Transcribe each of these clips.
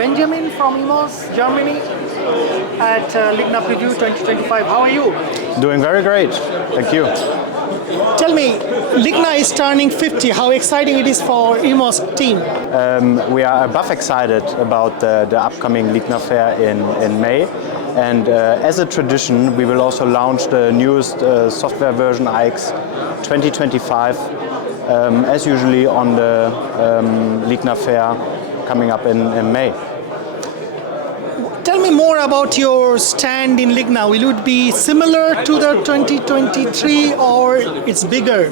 Benjamin from imos, Germany at LIGNA Preview 2025. How are you? Doing very great, thank you. Tell me, LIGNA is turning 50. How exciting it is for imos team? We are above excited about the upcoming LIGNA fair in May. And as a tradition, we will also launch the newest software version iX 2025, as usually on the LIGNA fair coming up in May. Tell me more about your stand in LIGNA. Will it be similar to the 2023 or it's bigger?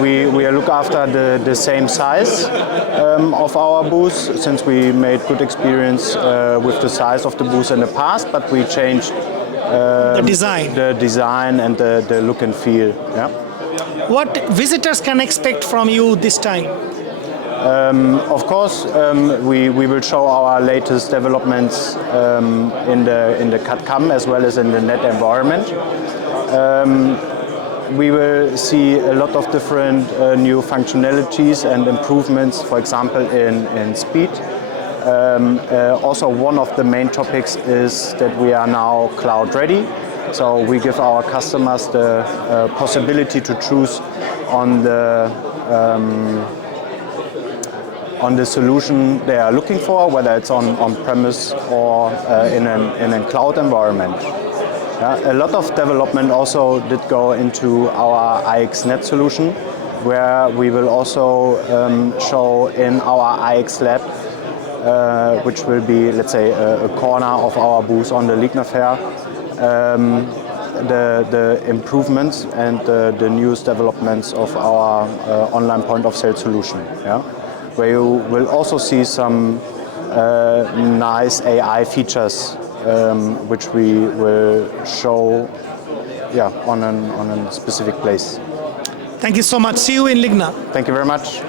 We look after the same size of our booth, since we made good experience with the size of the booth in the past, but we changed the design and the look and feel. Yeah. What visitors can expect from you this time? Of course, we will show our latest developments in the CAD/CAM as well as in the net environment. We will see a lot of different new functionalities and improvements, for example, in speed. Also, one of the main topics is that we are now cloud ready. So we give our customers the possibility to choose on the solution they are looking for, whether it's on-premise or in a cloud environment. A lot of development also did go into our iXNet solution, where we will also show in our iX Lab, which will be, let's say, a corner of our booth on the LIGNA fair, the improvements and the newest developments of our online point of sale solution. Yeah? Where you will also see some nice AI features, which we will show on a specific place. Thank you so much. See you in LIGNA. Thank you very much.